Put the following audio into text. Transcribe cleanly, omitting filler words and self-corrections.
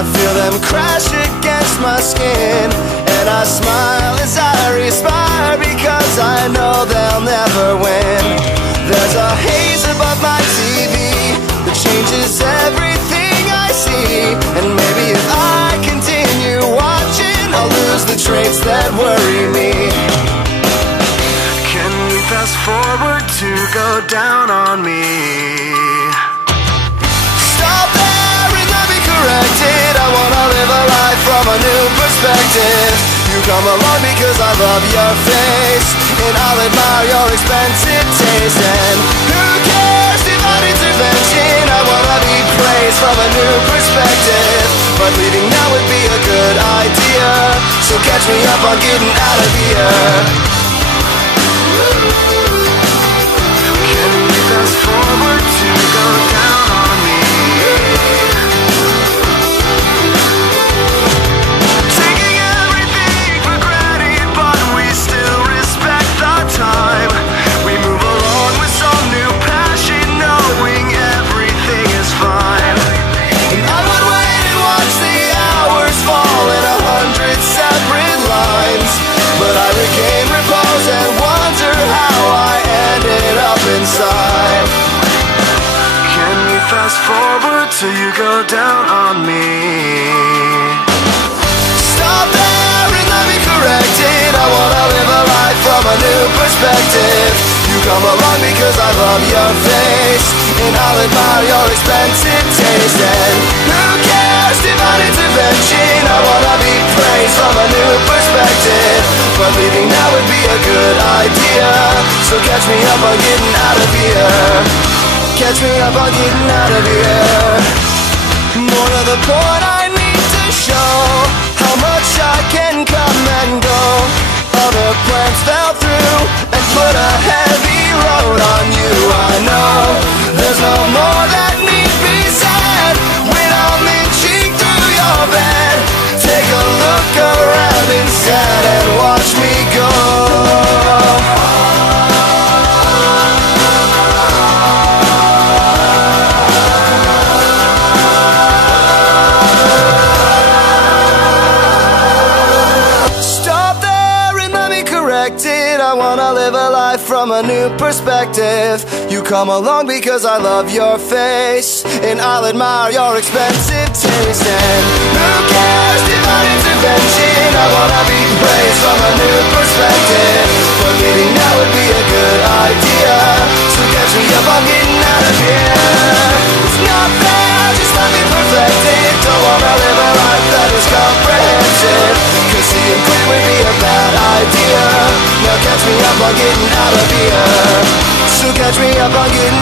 I feel them crash against my skin, and I smile as I respire, because I know they'll never win. There's a haze above my TV that changes everything I see, and maybe if I continue watching, I'll lose the traits that worry me. Can we fast forward to go down on me? Stop there and let me correct it. I wanna live a life from a new perspective. You come along because I love your face, and I'll admire your expensive taste. And who cares, divine intervention? I wanna be praised from a new perspective, but leaving now would be a good idea, so catch me up on getting out of here. Can we fast forward to go down on me? Taking everything for granted, but we still respect the time. We move along with some new passion, knowing everything is fine. And I would wait and watch the hours fall in 100 separate lines, but I regain repose and wonder how I ended up inside. Can you fast forward till you go down on me? Stop there and let me correct it. I wanna live a life from a new perspective. You come along because I love your face, and I'll admire your expensive taste. And who cares, divine intervention? I wanna be praised from a new perspective, but leaving now would be a good idea, so catch me up on getting out of here. Catch me up on getting out of here. More to the point, I need to show how much I can come and go. Other plans fell through and put a heavy load on you. I know there's no more that need be said when I'm inching through your bed. Take a look around instead and watch me go. I wanna live a life from a new perspective. You come along because I love your face, and I'll admire your expensive taste. And who cares, divine intervention? I wanna be praised from a new perspective, but leaving now would be a good idea, so catch me up on getting out of here. It's not fair, just let me perfect it. Don't wanna live a life that is comprehensive, 'cause seeing clear would be a bad idea. Now catch me up on getting out of here, so catch me up on getting